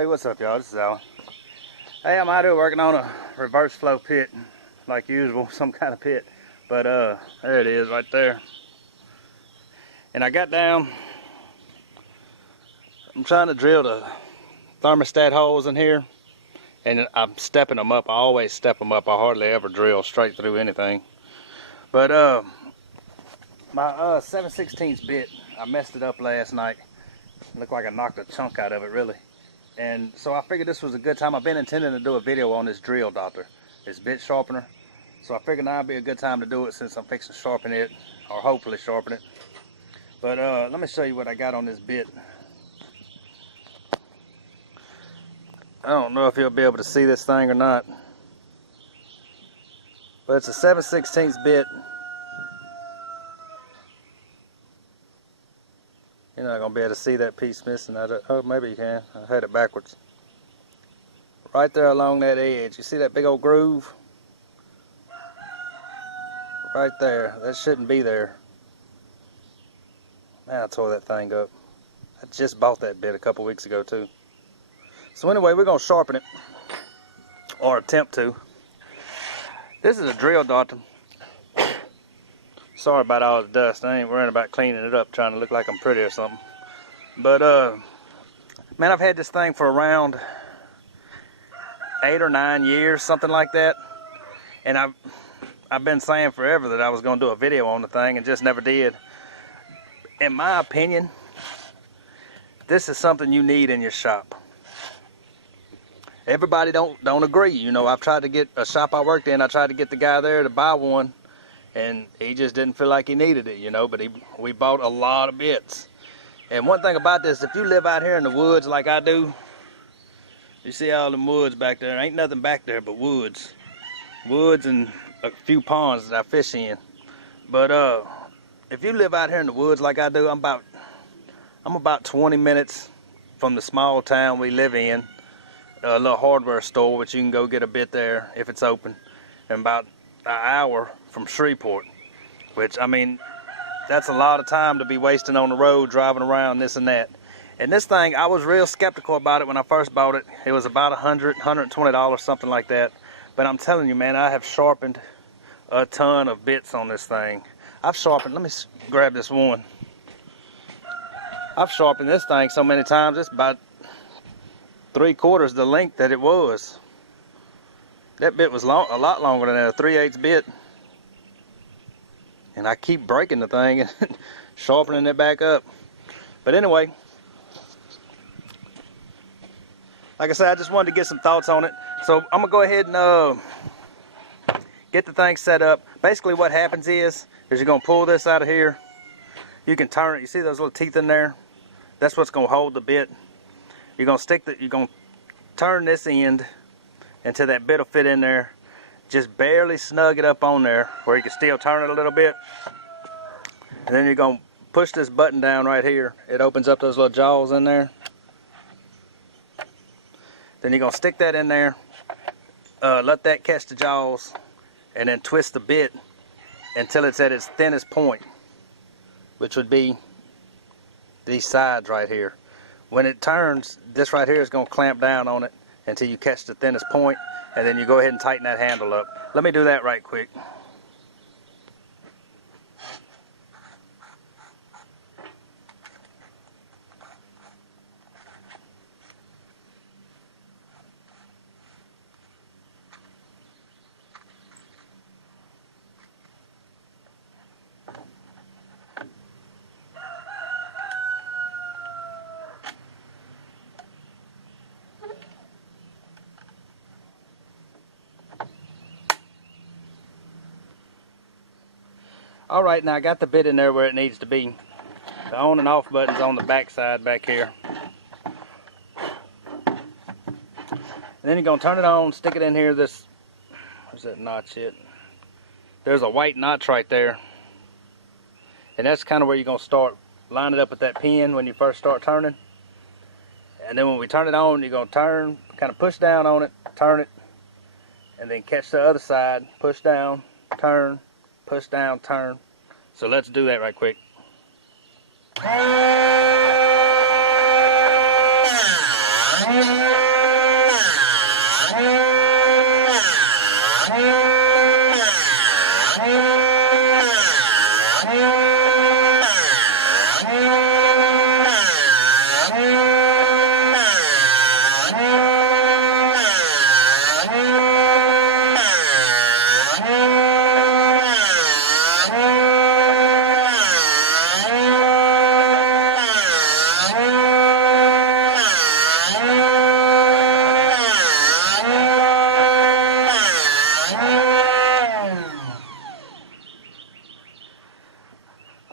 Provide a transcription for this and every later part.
Hey, what's up, y'all? This is Alan. Hey, I'm out here working on a reverse flow pit, like usual, some kind of pit. But there it is right there. And I got down, I'm trying to drill the thermostat holes in here, and I'm stepping them up. I always step them up. I hardly ever drill straight through anything. But my 7/16 bit, I messed it up last night. Looked like I knocked a chunk out of it, really. And so I figured this was a good time. I've been intending to do a video on this drill doctor, this bit sharpener. So I figured now would be a good time to do it since I'm fixing to sharpen it, or hopefully sharpen it. But let me show you what I got on this bit. I don't know if you'll be able to see this thing or not, but it's a 7/16 bit. You're not going to be able to see that piece missing. Oh, maybe you can. I had it backwards. Right there along that edge. You see that big old groove? Right there. That shouldn't be there. Man, I tore that thing up. I just bought that bit a couple weeks ago too. So anyway, we're going to sharpen it. Or attempt to. This is a drill doctor. Sorry about all the dust. I ain't worrying about cleaning it up, trying to look like I'm pretty or something. But man, I've had this thing for around 8 or 9 years, something like that. And I've been saying forever that I was going to do a video on the thing and just never did. In my opinion, this is something you need in your shop. Everybody don't agree. You know, I've tried to get a shop I worked in. I tried to get the guy there to buy one, and he just didn't feel like he needed it, you know. But we bought a lot of bits. And one thing about this, if you live out here in the woods like I do, you see all the woods back there. Ain't nothing back there but woods. Woods and a few ponds that I fish in. But if you live out here in the woods like I do, I'm about 20 minutes from the small town we live in. A little hardware store, which you can go get a bit there if it's open. And about an hour from Shreveport, which, I mean, that's a lot of time to be wasting on the road driving around this and that. And this thing, I was real skeptical about it when I first bought it. It was about $120, something like that. But I'm telling you, man, I have sharpened a ton of bits on this thing. I've sharpened, let me grab this one. I've sharpened this thing so many times, it's about 3/4 the length that it was. That bit was long, a lot longer than a 3/8 bit. And I keep breaking the thing and sharpening it back up. But anyway, like I said, I just wanted to get some thoughts on it. So I'm going to go ahead and get the thing set up. Basically what happens is you're going to pull this out of here. You can turn it. You see those little teeth in there? That's what's going to hold the bit. You're going to turn this end until that bit will fit in there. Just barely snug it up on there where you can still turn it a little bit. And then you're going to push this button down right here. It opens up those little jaws in there. Then you're going to stick that in there, let that catch the jaws, and then twist the bit until it's at its thinnest point, which would be these sides right here. When it turns, this right here is going to clamp down on it until you catch the thinnest point, and then you go ahead and tighten that handle up. Let me do that right quick. Alright, now I got the bit in there where it needs to be. The on and off button's on the back side back here. And then you're going to turn it on, stick it in here. Where's that notch at? There's a white notch right there. And that's kind of where you're going to start. Line it up with that pin when you first start turning. And then when we turn it on, you're going to turn, kind of push down on it, turn it, and then catch the other side, push down, turn, push down, turn. So let's do that right quick.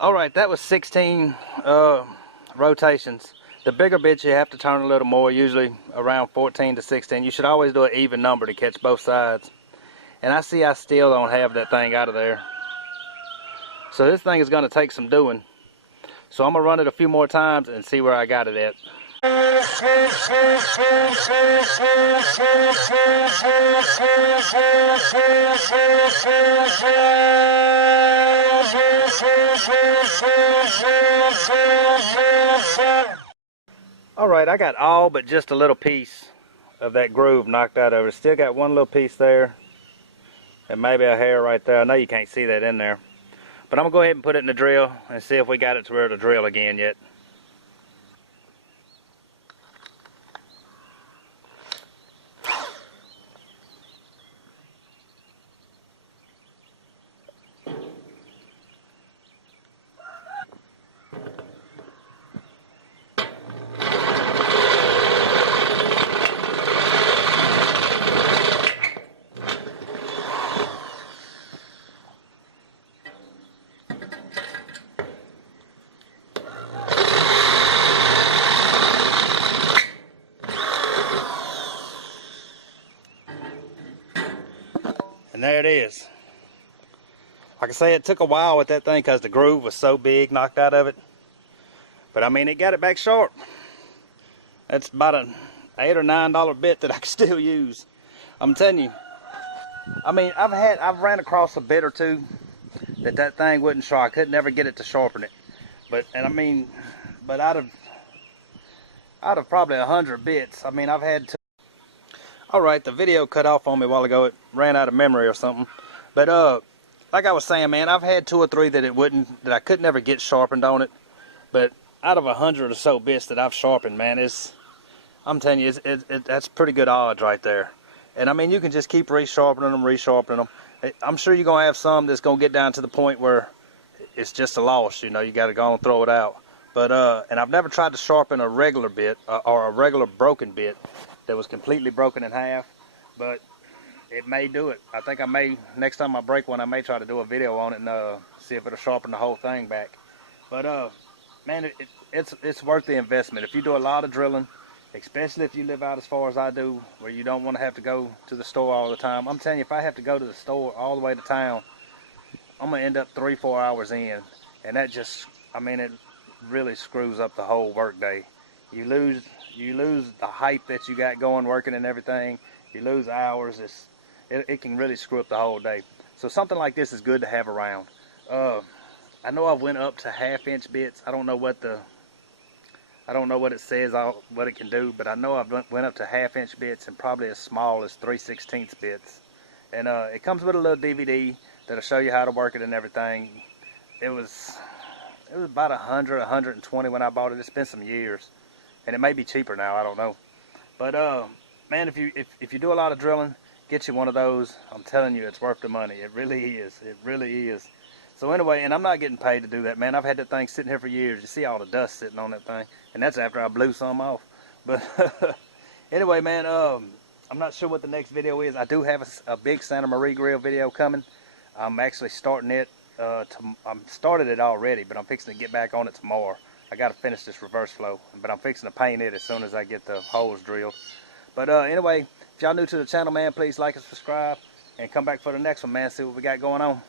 Alright, that was 16 rotations. The bigger bits you have to turn a little more, usually around 14 to 16. You should always do an even number to catch both sides. And I see I still don't have that thing out of there. So this thing is going to take some doing. So I'm going to run it a few more times and see where I got it at. Alright, I got all but just a little piece of that groove knocked out of it. Still got one little piece there and maybe a hair right there. I know you can't see that in there, but I'm gonna go ahead and put it in the drill and see if we got it to where it'll drill again yet. And there it is. Like I say, it took a while with that thing because the groove was so big knocked out of it. But I mean, it got it back sharp. That's about an $8 or $9 bit that I can still use. I'm telling you. I mean, I've ran across a bit or two that thing wouldn't sharp. I could never get it to sharpen it. But out of probably 100 bits, I mean, I've had to. Alright, the video cut off on me a while ago. It ran out of memory or something. But like I was saying, man, I've had 2 or 3 that I could never get sharpened on it. But out of 100 or so bits that I've sharpened, man, I'm telling you, that's pretty good odds right there. And I mean, you can just keep resharpening them. I'm sure you're gonna have some that's gonna get down to the point where it's just a loss. You know, you got to go and throw it out. But and I've never tried to sharpen a regular bit or a regular broken bit that was completely broken in half, but it may do it. I think I may, next time I break one, I may try to do a video on it and see if it'll sharpen the whole thing back. But man, it's worth the investment. If you do a lot of drilling, especially if you live out as far as I do, where you don't want to have to go to the store all the time. I'm telling you, if I have to go to the store all the way to town, I'm gonna end up 3-4 hours in, and that just, I mean, it really screws up the whole work day. You lose the hype that you got going working and everything. You lose hours. It can really screw up the whole day. So something like this is good to have around. I know I went up to 1/2-inch bits. I don't know what it says, what it can do, but I know I went up to 1/2-inch bits and probably as small as 3/16 bits. And it comes with a little DVD that'll show you how to work it and everything. It was about 100, 120 when I bought it. It's been some years. And it may be cheaper now, I don't know. But man, if you do a lot of drilling, get you one of those. I'm telling you, it's worth the money. It really is. It really is. So anyway, and I'm not getting paid to do that, man. I've had that thing sitting here for years. You see all the dust sitting on that thing, and that's after I blew some off. But anyway, man, I'm not sure what the next video is. I do have a big Santa Maria grill video coming. I'm actually starting it. I'm started it already, but I'm fixing to get back on it tomorrow. I got to finish this reverse flow, but I'm fixing to paint it as soon as I get the holes drilled. But anyway, if y'all new to the channel, man, please like and subscribe, and come back for the next one, man. See what we got going on.